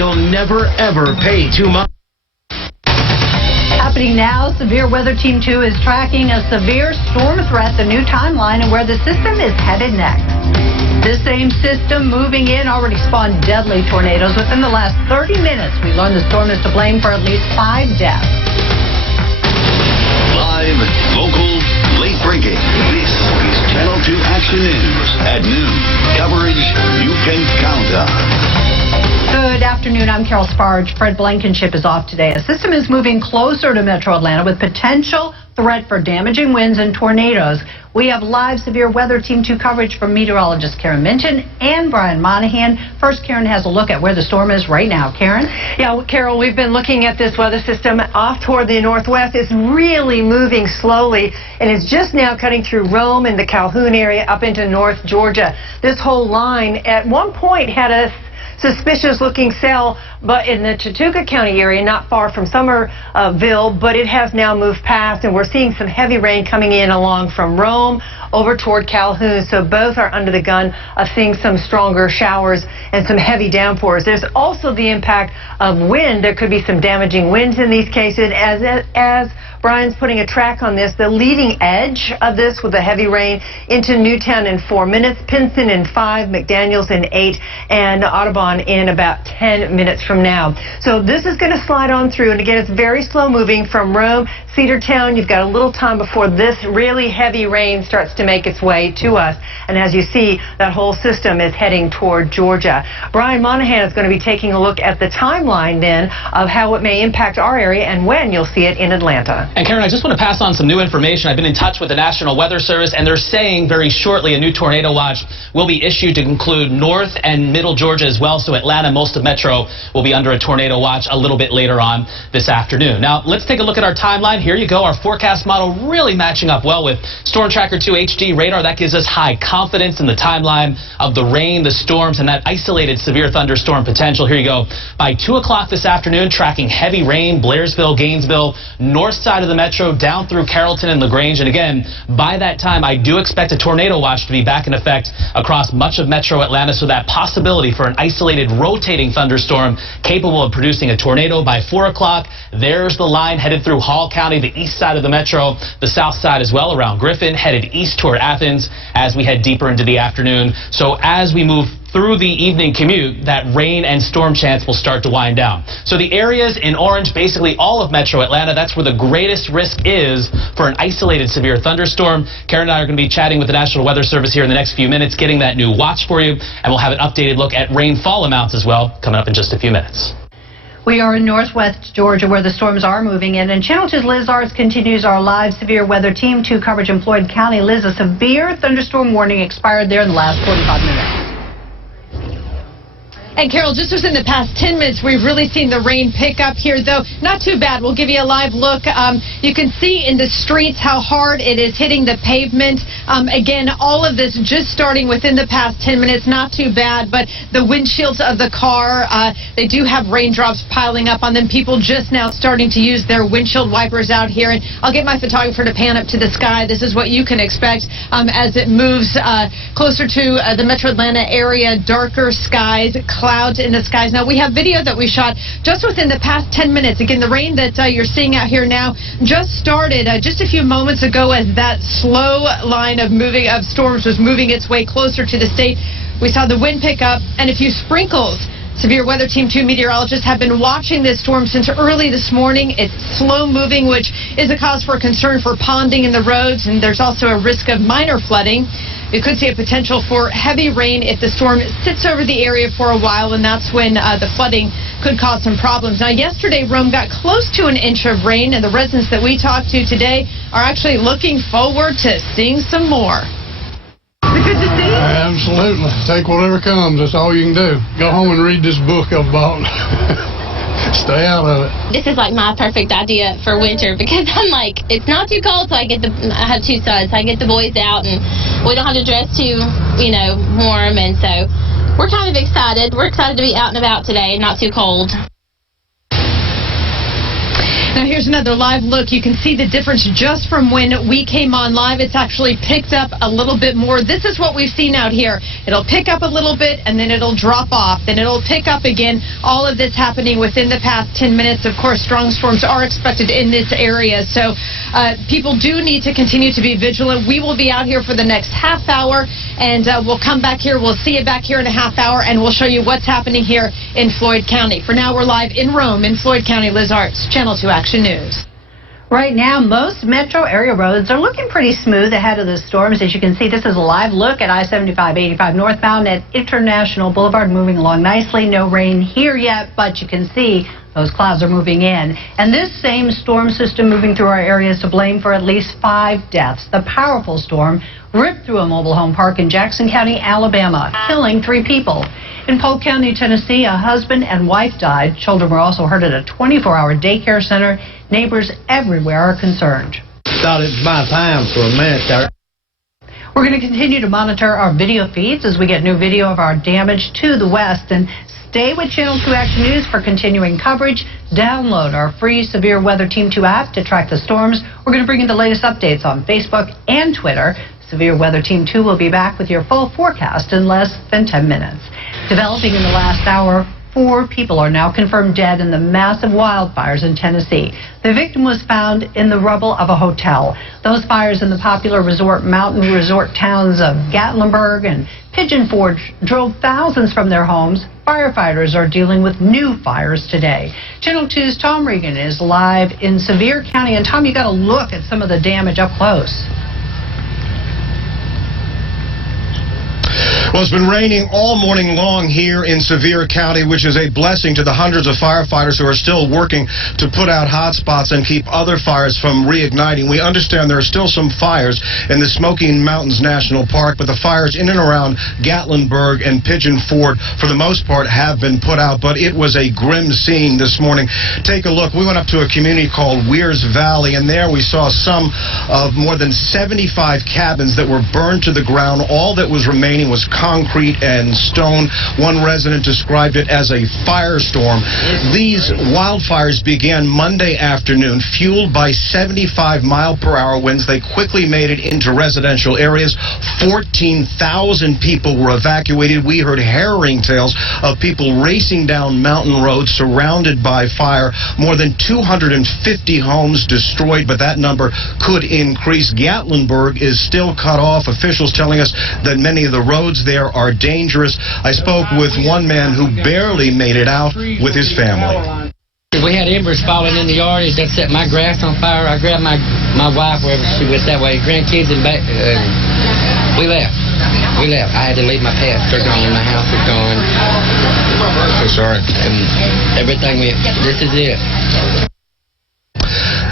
you'll never, ever pay too much. Happening now, Severe Weather Team 2 is tracking a severe storm threat, the new timeline, and where the system is headed next. This same system moving in already spawned deadly tornadoes. Within the last 30 minutes, we learned the storm is to blame for at least 5 deaths. Live, local, late breaking. This is Channel 2 Action News at noon. Coverage you can count on. Good afternoon. I'm Carol Sparrow. Fred Blankenship is off today. A system is moving closer to Metro Atlanta with potential threat for damaging winds and tornadoes. We have live Severe Weather Team 2 coverage from meteorologist Karen Minchin and Brian Monahan. First, Karen has a look at where the storm is right now. Karen? Yeah, Carol, we've been looking at this weather system off toward the northwest. It's really moving slowly, and it's just now cutting through Rome and the Calhoun area up into North Georgia. This whole line at one point had a suspicious looking cell, but in the Chattooga County area, not far from Somerville, but it has now moved past, and we're seeing some heavy rain coming in along from Rome over toward Calhoun. So both are under the gun of seeing some stronger showers and some heavy downpours. There's also the impact of wind. There could be some damaging winds in these cases. As Brian's putting a track on this, the leading edge of this with the heavy rain into Newtown in 4 minutes, Pinson in 5, McDaniels in 8, and Audubon in about 10 minutes from now. So this is going to slide on through, and again, it's very slow moving from Rome, Cedartown. You've got a little time before this really heavy rain starts to make its way to us. And as you see, that whole system is heading toward Georgia. Brian Monahan is going to be taking a look at the timeline then of how it may impact our area and when you'll see it in Atlanta. And Karen, I just want to pass on some new information. I've been in touch with the National Weather Service, and they're saying very shortly a new tornado watch will be issued to include North and Middle Georgia as well. So Atlanta, most of Metro, will be under a tornado watch a little bit later on this afternoon. Now, let's take a look at our timeline. Here you go. Our forecast model really matching up well with Storm Tracker 2 HD radar. That gives us high confidence in the timeline of the rain, the storms, and that isolated severe thunderstorm potential. Here you go. By 2 o'clock this afternoon, tracking heavy rain, Blairsville, Gainesville, north side of the Metro, down through Carrollton and LaGrange. And again, by that time, I do expect a tornado watch to be back in effect across much of Metro Atlanta. So that possibility for an isolated rotating thunderstorm capable of producing a tornado by 4 o'clock. There's the line headed through Hall County, the east side of the Metro, the south side as well around Griffin, headed east toward Athens as we head deeper into the afternoon. So as we move through the evening commute, that rain and storm chance will start to wind down. So the areas in orange, basically all of Metro Atlanta, that's where the greatest risk is for an isolated severe thunderstorm. Karen and I are going to be chatting with the National Weather Service here in the next few minutes, getting that new watch for you, and we'll have an updated look at rainfall amounts as well coming up in just a few minutes. We are in northwest Georgia where the storms are moving in, and Channel 2's Liz Arts continues our live Severe Weather Team 2 coverage in Floyd County. Liz, a severe thunderstorm warning expired there in the last 45 minutes. And Carol, just within the past 10 minutes, we've really seen the rain pick up here, though not too bad. We'll give you a live look. You can see in the streets how hard it is hitting the pavement. Again, all of this just starting within the past 10 minutes, not too bad, but the windshields of the car, they do have raindrops piling up on them. People just now starting to use their windshield wipers out here. And I'll get my photographer to pan up to the sky. This is what you can expect as it moves closer to the Metro Atlanta area, darker skies, clouds in the skies. Now, we have video that we shot just within the past 10 minutes. Again, the rain that you're seeing out here now just started just a few moments ago as that slow line of storms was moving its way closer to the state. We saw the wind pick up and a few sprinkles. Severe Weather Team 2 meteorologists have been watching this storm since early this morning. It's slow moving, which is a cause for concern for ponding in the roads, and there's also a risk of minor flooding. You could see a potential for heavy rain if the storm sits over the area for a while, and that's when the flooding could cause some problems. Now, yesterday, Rome got close to an inch of rain, and the residents that we talked to today are actually looking forward to seeing some more. Is it good to see? Absolutely. Take whatever comes. That's all you can do. Go home and read this book I've bought. Stay out of it. This is like my perfect idea for winter because I'm like, it's not too cold, so I have 2 sons. I get the boys out and we don't have to dress too, warm, and so we're kind of excited. We're excited to be out and about today and not too cold. Now here's another live look. You can see the difference just from when we came on live. It's actually picked up a little bit more. This is what we've seen out here. It'll pick up a little bit and then it'll drop off. Then it'll pick up again. All of this happening within the past 10 minutes. Of course, strong storms are expected in this area. So people do need to continue to be vigilant. We will be out here for the next half hour and we'll come back here. We'll see you back here in a half hour and we'll show you what's happening here in Floyd County. For now, we're live in Rome in Floyd County. Liz Arts, Channel 2 Action News. Right now, most metro area roads are looking pretty smooth ahead of the storms. As you can see, this is a live look at I-75-85 northbound at International Boulevard, moving along nicely. No rain here yet, but you can see those clouds are moving in. And this same storm system moving through our area is to blame for at least 5 deaths. The powerful storm ripped through a mobile home park in Jackson County, Alabama, killing 3 people. In Polk County, Tennessee, a husband and wife died. Children were also hurt at a 24-hour daycare center. Neighbors everywhere are concerned. Thought it was my time for a minute there. We're going to continue to monitor our video feeds as we get new video of our damage to the west. And stay with Channel 2 Action News for continuing coverage. Download our free Severe Weather Team 2 app to track the storms. We're going to bring you the latest updates on Facebook and Twitter. Severe Weather Team 2 will be back with your full forecast in less than 10 minutes. Developing in the last hour, 4 people are now confirmed dead in the massive wildfires in Tennessee. The victim was found in the rubble of a hotel. Those fires in the popular mountain resort towns of Gatlinburg and Pigeon Forge drove thousands from their homes. Firefighters are dealing with new fires today. Channel 2's Tom Regan is live in Sevier County. And Tom, you got a look at some of the damage up close. Well, it's been raining all morning long here in Sevier County, which is a blessing to the hundreds of firefighters who are still working to put out hot spots and keep other fires from reigniting. We understand there are still some fires in the Smoky Mountains National Park, but the fires in and around Gatlinburg and Pigeon Forge, for the most part, have been put out. But it was a grim scene this morning. Take a look. We went up to a community called Weirs Valley, and there we saw some of more than 75 cabins that were burned to the ground. All that was remaining was concrete and stone. One resident described it as a firestorm. These wildfires began Monday afternoon, fueled by 75-mile-per-hour winds. They quickly made it into residential areas. 14,000 people were evacuated. We heard harrowing tales of people racing down mountain roads surrounded by fire. More than 250 homes destroyed, but that number could increase. Gatlinburg is still cut off. Officials telling us that many of the roads there are dangerous. I spoke with one man who barely made it out with his family. We had embers falling in the yard. That set my grass on fire. I grabbed my wife wherever she went that way. Grandkids and back. We left. I had to leave my pets. They're gone. My house is gone. So sorry. Everything. This is it.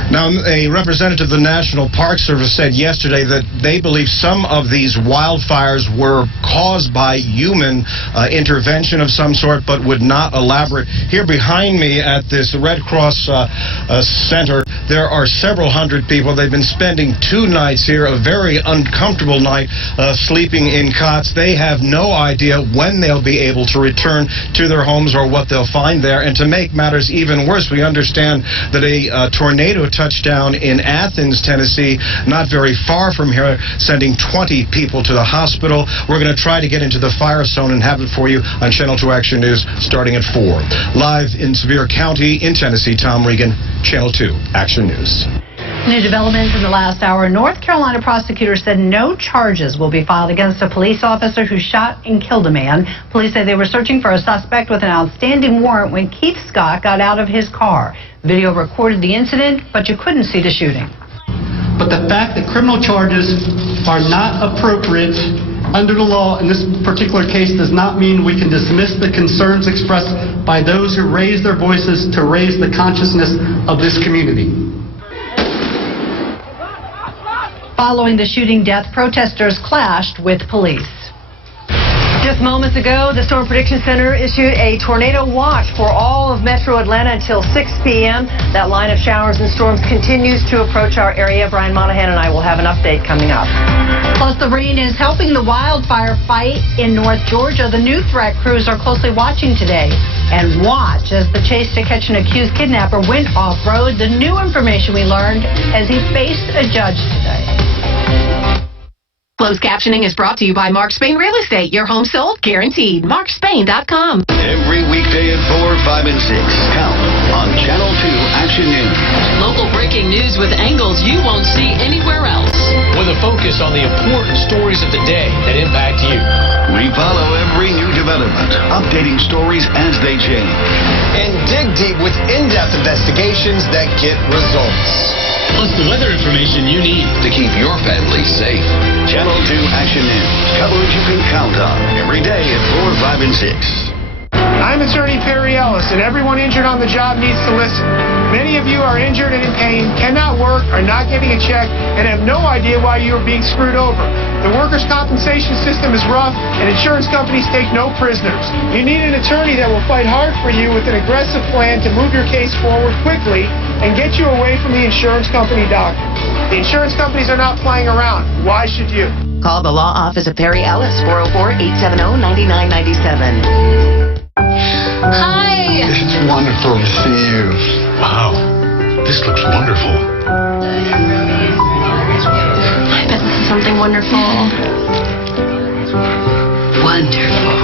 Now, a representative of the National Park Service said yesterday that they believe some of these wildfires were caused by human intervention of some sort, but would not elaborate. Here behind me at this Red Cross center, there are several hundred people. They've been spending 2 nights here, a very uncomfortable night, sleeping in cots. They have no idea when they'll be able to return to their homes or what they'll find there. And to make matters even worse, we understand that a tornado touchdown in Athens, Tennessee, not very far from here, sending 20 people to the hospital. We're going to try to get into the fire zone and have it for you on Channel 2 Action News starting at 4. Live in Sevier County in Tennessee, Tom Regan, Channel 2 Action News. New developments in the last hour. North Carolina prosecutors said no charges will be filed against a police officer who shot and killed a man. Police say they were searching for a suspect with an outstanding warrant when Keith Scott got out of his car. Video recorded the incident, but you couldn't see the shooting. But the fact that criminal charges are not appropriate under the law in this particular case does not mean we can dismiss the concerns expressed by those who raise their voices to raise the consciousness of this community. Following the shooting death, protesters clashed with police. Just moments ago, the Storm Prediction Center issued a tornado watch for all of Metro Atlanta until 6 p.m. That line of showers and storms continues to approach our area. Brian Monahan and I will have an update coming up. Plus, the rain is helping the wildfire fight in North Georgia. The new threat crews are closely watching today. And watch as the chase to catch an accused kidnapper went off-road. The new information we learned as he faced a judge today. Closed captioning is brought to you by Mark Spain Real Estate. Your home sold, guaranteed. MarkSpain.com. Every weekday at 4, 5, and 6. Count on Channel 2 Action News. Local breaking news with angles you won't see anywhere else. With a focus on the important stories of the day that impact you. We follow every new development, updating stories as they change. And dig deep with in-depth investigations that get results. Plus the weather information you need To keep your family safe. Channel 2 Action News. Coverage you can count on every day at 4, 5, and 6. I'm attorney Perry Ellis, and everyone injured on the job needs to listen. Many of you are injured and in pain, cannot work, are not getting a check, and have no idea why you are being screwed over. The workers' compensation system is rough, and insurance companies take no prisoners. You need an attorney that will fight hard for you with an aggressive plan to move your case forward quickly and get you away from the insurance company doctor. The insurance companies are not playing around. Why should you? Call the law office of Perry Ellis, 404-870-9997. Hi. It's wonderful to see you. Wow, this looks wonderful. I bet this is something wonderful. Wonderful.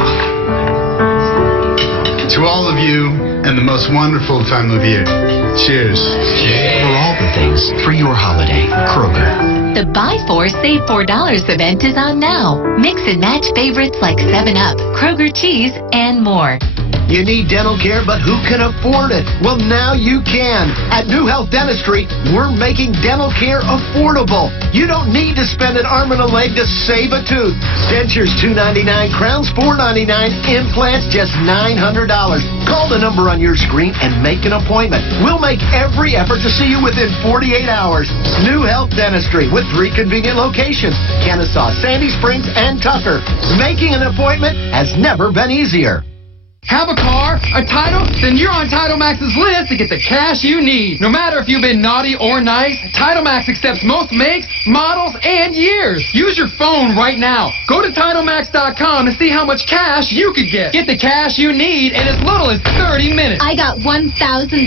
To all of you, and the most wonderful time of year. Cheers. For all the things for your holiday, Kroger. The Buy 4, Save $4 event is on now. Mix and match favorites like 7-Up, Kroger cheese, and more. You need dental care, but who can afford it? Well, now you can. At New Health Dentistry, we're making dental care affordable. You don't need to spend an arm and a leg to save a tooth. Dentures $299, crowns $499, implants just $900. Call the number on your screen and make an appointment. We'll make every effort to see you within 48 hours. New Health Dentistry with 3 convenient locations: Kennesaw, Sandy Springs, and Tucker. Making an appointment has never been easier. Have a car, a title? Then you're on Title Max's list to get the cash you need. No matter if you've been naughty or nice, Title Max accepts most makes, models, and years. Use your phone right now. Go to TitleMax.com to see how much cash you could get. Get the cash you need in as little as 30 minutes. I got $1,000. $4,000.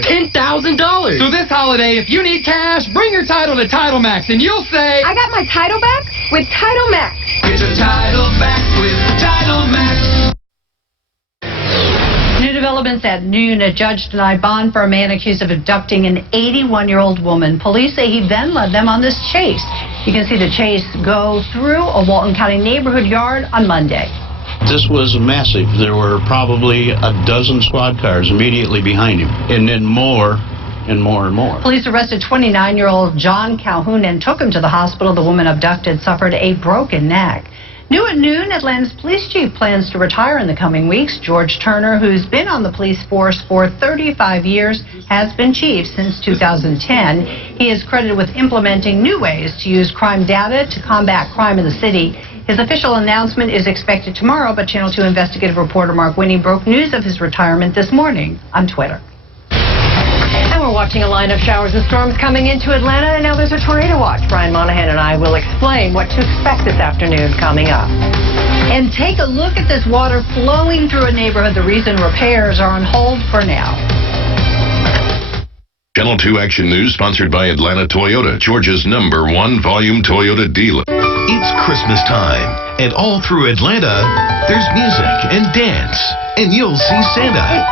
$10,000. So this holiday, if you need cash, bring your title to Title Max and you'll say, I got my title back with Title Max. get your title back with Title Max. New developments at noon. A judge denied bond for a man accused of abducting an 81-year-old woman. Police say he then led them on this chase. You can see the chase go through a Walton County neighborhood yard on Monday. This was massive. There were probably a dozen squad cars immediately behind him, and then more and more and more. Police arrested 29-year-old John Calhoun and took him to the hospital. The woman abducted suffered a broken neck. New at noon, Atlanta's police chief plans to retire in the coming weeks. George Turner, who's been on the police force for 35 years, has been chief since 2010. He is credited with implementing new ways to use crime data to combat crime in the city. His official announcement is expected tomorrow, but Channel 2 investigative reporter Mark Winnie broke news of his retirement this morning on Twitter. And we're watching a line of showers and storms coming into Atlanta, and now there's a tornado watch. Brian Monahan and I will explain what to expect this afternoon coming up. And take a look at this water flowing through a neighborhood. The reason repairs are on hold for now. Channel 2 Action News sponsored by Atlanta Toyota, Georgia's #1 volume Toyota dealer. It's Christmas time, and all through Atlanta, there's music and dance, and you'll see Santa.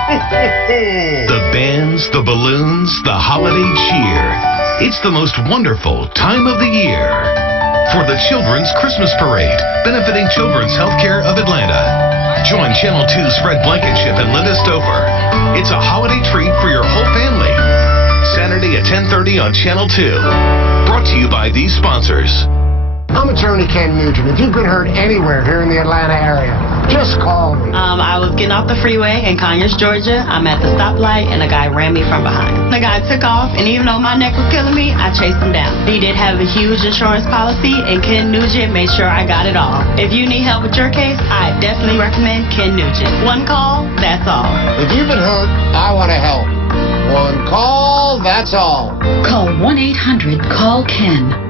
The bands, the balloons, the holiday cheer. It's the most wonderful time of the year for the Children's Christmas Parade, benefiting Children's Healthcare of Atlanta. Join Channel 2's Fred Blankenship and Linda Stouffer. It's a holiday treat for your whole family. Saturday at 10:30 on Channel 2. Brought to you by these sponsors. I'm attorney Ken Nugent. If you've been hurt anywhere here in the Atlanta area, Just call me. I was getting off the freeway in Conyers, Georgia. I'm at the stoplight, and a guy ran me from behind. The guy took off, and even though my neck was killing me, I chased him down. He did have a huge insurance policy, and Ken Nugent made sure I got it all. If you need help with your case, I definitely recommend Ken Nugent. One call, that's all. If you've been hurt, I want to help. One call, that's all. Call 1-800-CALL-KEN.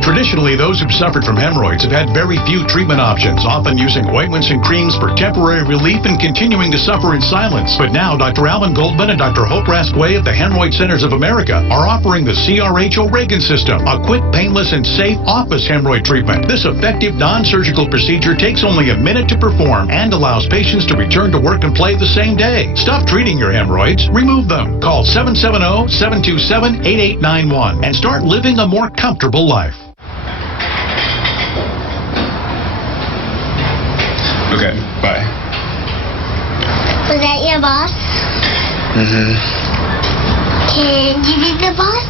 Traditionally, those who've suffered from hemorrhoids have had very few treatment options, often using ointments and creams for temporary relief and continuing to suffer in silence. But now, Dr. Alan Goldman and Dr. Hope Raskway of the Hemorrhoid Centers of America are offering the CRH O'Regan system, a quick, painless, and safe office hemorrhoid treatment. This effective non-surgical procedure takes only a minute to perform and allows patients to return to work and play the same day. Stop treating your hemorrhoids. Remove them. Call 770-727-8891 and start living a more comfortable life. Okay, bye. Was that your boss? Mm-hmm. Can you be the boss?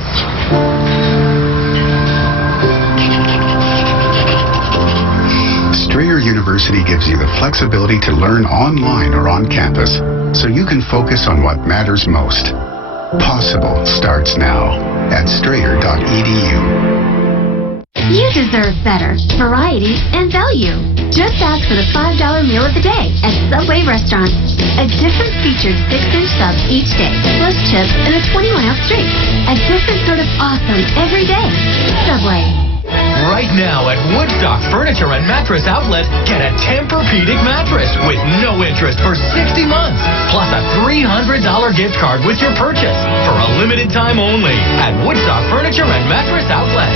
Strayer University gives you the flexibility to learn online or on campus, so you can focus on what matters most. Possible starts now at strayer.edu. You deserve better, variety, and value. Just ask for the $5 meal of the day at Subway restaurants. A different featured 6-inch sub each day, plus chips and a 21-ounce drink. A different sort of awesome every day. Subway. Right now at Woodstock Furniture and Mattress Outlet, get a Tempur-Pedic mattress with no interest for 60 months, plus a $300 gift card with your purchase for a limited time only at Woodstock Furniture and Mattress Outlet.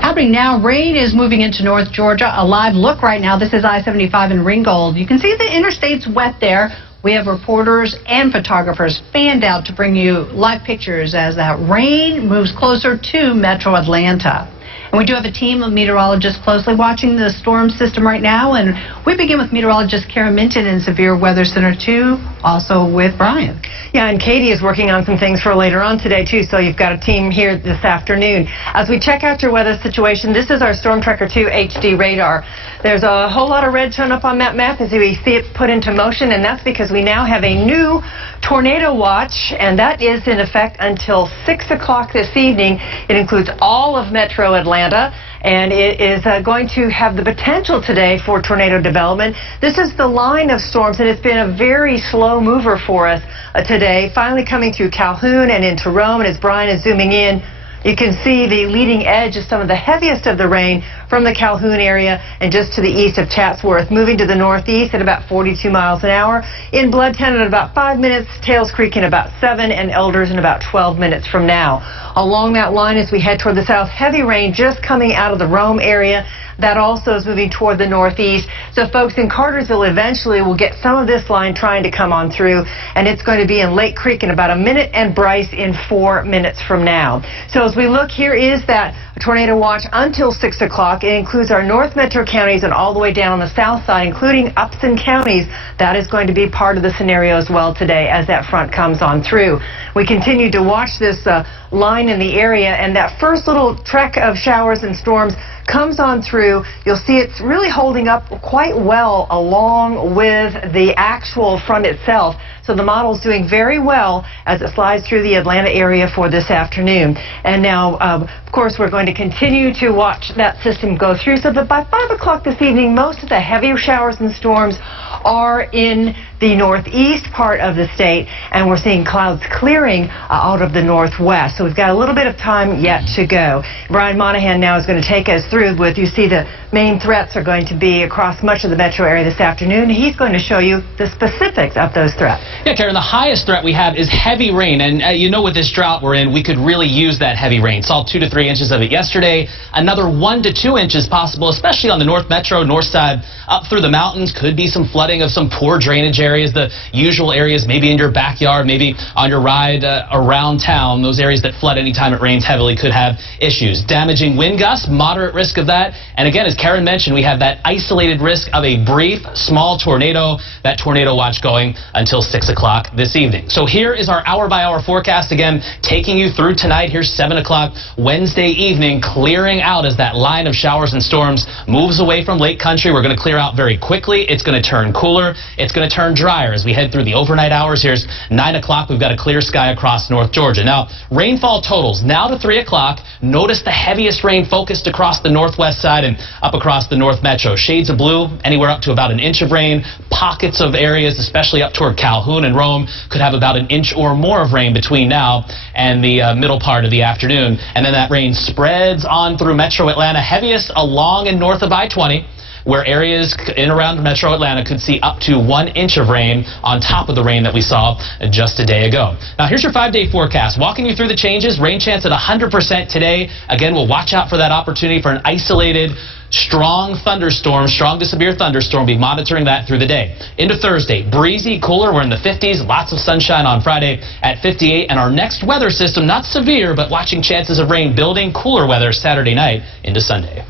Happening now, rain is moving into North Georgia. A live look right now. This is I-75 in Ringgold. You can see the interstate's wet there. We have reporters and photographers fanned out to bring you live pictures as that rain moves closer to Metro Atlanta. And we do have a team of meteorologists closely watching the storm system right now. And we begin with meteorologist Kara Minton in Severe Weather Center 2, also with Brian. Yeah, and Katie is working on some things for later on today, too, so you've got a team here this afternoon. As we check out your weather situation, this is our Storm Tracker 2 HD radar. There's a whole lot of red shown up on that map as we see it put into motion, and that's because we now have a new tornado watch, and that is in effect until 6 o'clock this evening. It includes all of Metro Atlanta, and it is going to have the potential today for tornado development. This is the line of storms, and it's been a very slow mover for us today, finally coming through Calhoun and into Rome. And as Brian is zooming in, you can see the leading edge of some of the heaviest of the rain from the Calhoun area and just to the east of Chatsworth, moving to the northeast at about 42 miles an hour. In Bloodtown at about 5 minutes, Tails Creek in about 7, and Elders in about 12 minutes from now. Along that line, as we head toward the south, heavy rain just coming out of the Rome area. That also is moving toward the northeast. So folks in Cartersville eventually will get some of this line trying to come on through, and it's going to be in Lake Creek in about a minute and Bryce in 4 minutes from now. So as we look, here is that tornado watch until 6 o'clock. It includes our North Metro counties and all the way down on the south side, including Upson counties. That is going to be part of the scenario as well today as that front comes on through. We continue to watch this line in the area, and that first little trek of showers and storms comes on through. You'll see it's really holding up quite well along with the actual front itself. So the model's doing very well as it slides through the Atlanta area for this afternoon. And now, of course, we're going to continue to watch that system go through so that by 5 o'clock this evening, most of the heavier showers and storms are in the northeast part of the state, and we're seeing clouds clearing out of the northwest. So we've got a little bit of time yet to go. Brian Monahan now is going to take us through with, you see the main threats are going to be across much of the metro area this afternoon. He's going to show you the specifics of those threats. Yeah, Karen, the highest threat we have is heavy rain, and you know with this drought we're in, we could really use that heavy rain. Saw 2 to 3 inches of it yesterday, another 1 to 2 inches possible, especially on the North Metro, north side, up through the mountains. Could be some flooding of some poor drainage areas, the usual areas, maybe in your backyard, maybe on your ride around town. Those areas that flood anytime it rains heavily could have issues. Damaging wind gusts, moderate risk risk of that. And again, as Karen mentioned, we have that isolated risk of a brief, small tornado. That tornado watch going until 6 o'clock this evening. So here is our hour-by-hour forecast. Again, taking you through tonight. Here's 7 o'clock Wednesday evening, clearing out as that line of showers and storms moves away from Lake Country. We're going to clear out very quickly. It's going to turn cooler. It's going to turn drier as we head through the overnight hours. Here's 9 o'clock. We've got a clear sky across North Georgia. Now, rainfall totals now to 3 o'clock. Notice the heaviest rain focused across the northwest side and up across the north metro. Shades of blue, anywhere up to about an inch of rain. Pockets of areas, especially up toward Calhoun and Rome, could have about an inch or more of rain between now and the middle part of the afternoon. And then that rain spreads on through metro Atlanta, heaviest along and north of I-20, where areas in around metro Atlanta could see up to 1 inch of rain on top of the rain that we saw just a day ago. Now, here's your 5-day forecast. Walking you through the changes, rain chance at 100% today. Again, we'll watch out for that opportunity for an isolated strong thunderstorm, strong to severe thunderstorm. Be monitoring that through the day. Into Thursday, breezy, cooler. We're in the 50s. Lots of sunshine on Friday at 58. And our next weather system, not severe, but watching chances of rain building, cooler weather Saturday night into Sunday.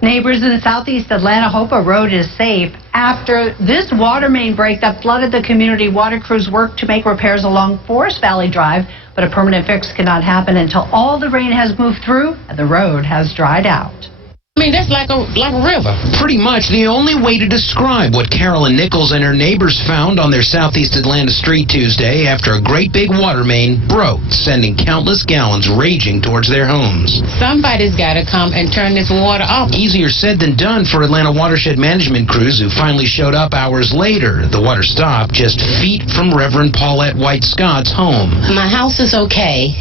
Neighbors in southeast Atlanta hope a road is safe after this water main break that flooded the community. Water crews worked to make repairs along Forest Valley Drive, but a permanent fix cannot happen until all the rain has moved through and the road has dried out. I mean, that's like a river. Pretty much the only way to describe what Carolyn Nichols and her neighbors found on their southeast Atlanta street Tuesday after a great big water main broke, sending countless gallons raging towards their homes. Somebody's got to come and turn this water off. Easier said than done for Atlanta watershed management crews who finally showed up hours later. The water stopped just feet from Reverend Paulette White Scott's home. My house is okay,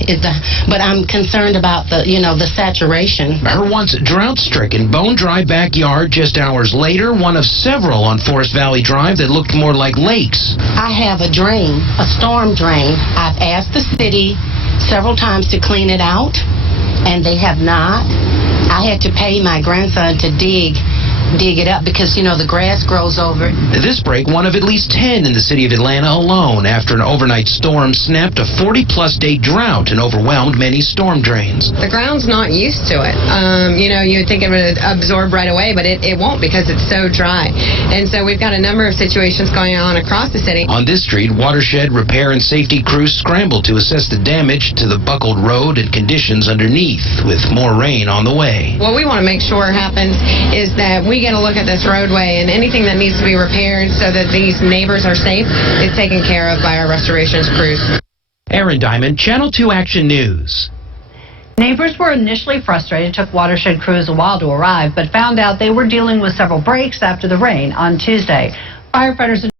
but I'm concerned about the saturation. Her once drought-stricken bone-dry backyard just hours later, one of several on Forest Valley Drive that looked more like lakes. I have a drain, a storm drain. I've asked the city several times to clean it out, and they have not. I had to pay my grandson to dig it up because, the grass grows over it. This break, one of at least 10 in the city of Atlanta alone after an overnight storm snapped a 40-plus day drought and overwhelmed many storm drains. The ground's not used to it. You'd think it would absorb right away, but it won't because it's so dry. And so we've got a number of situations going on across the city. On this street, watershed repair and safety crews scrambled to assess the damage to the buckled road and conditions underneath, with more rain on the way. What we want to make sure happens is that we get a look at this roadway, and anything that needs to be repaired so that these neighbors are safe is taken care of by our restorations crews. Aaron Diamond, Channel 2 Action News. Neighbors were initially frustrated. It took watershed crews a while to arrive, but found out they were dealing with several breaks after the rain on Tuesday. Firefighters